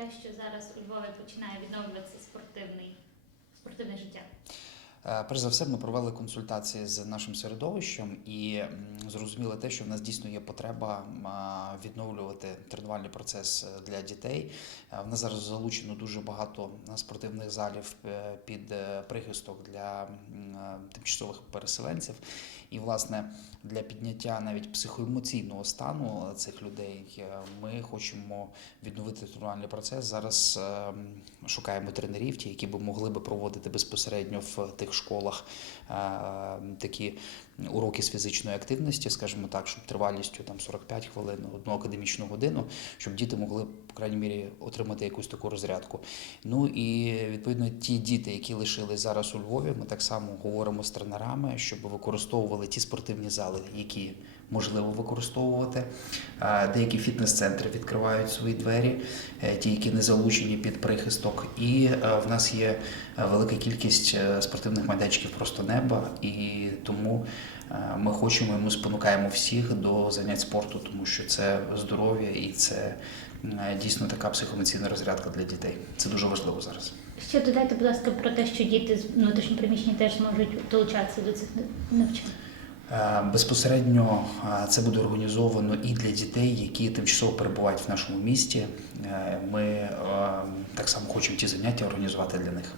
те, що зараз у Львові починає відновлюватися Перш за все, ми провели консультації з нашим середовищем і зрозуміли те, що в нас дійсно є потреба відновлювати тренувальний процес е, для дітей. Е, В нас зараз залучено дуже багато е, спортивних залів е, під е, прихисток для е, тимчасових переселенців. І, власне, для підняття навіть психоемоційного стану е, цих людей е, ми хочемо відновити тренувальний процес. Зараз е, шукаємо тренерів, ті, які би могли би проводити безпосередньо в тих школах е, такі уроки з фізичної активності, скажімо так, щоб тривалістю там 45 хвилин, одну академічну годину, щоб діти могли, по крайній мірі, отримати якусь таку розрядку. Ну і відповідно ті діти, які лишились зараз у Львові, ми так само говоримо з тренерами, щоб використовували ті спортивні зали, які можливо використовувати. Е, Деякі фітнес-центри відкривають свої двері, е, ті, які не залучені під прихисток. І е, в нас є велика кількість спортивних майданчиків просто неба, і тому ми хочемо і ми спонукаємо всіх до занять спорту, тому що це здоров'я і це дійсно така психоемоційна розрядка для дітей. Це дуже важливо зараз. Ще додайте, будь ласка, про те, що діти з внутрішньопереміщені теж зможуть долучатися до цих навчань. Е, Безпосередньо е, це буде організовано і для дітей, які тимчасово перебувають в нашому місті. Е, Ми так само хочемо ті заняття організувати для них.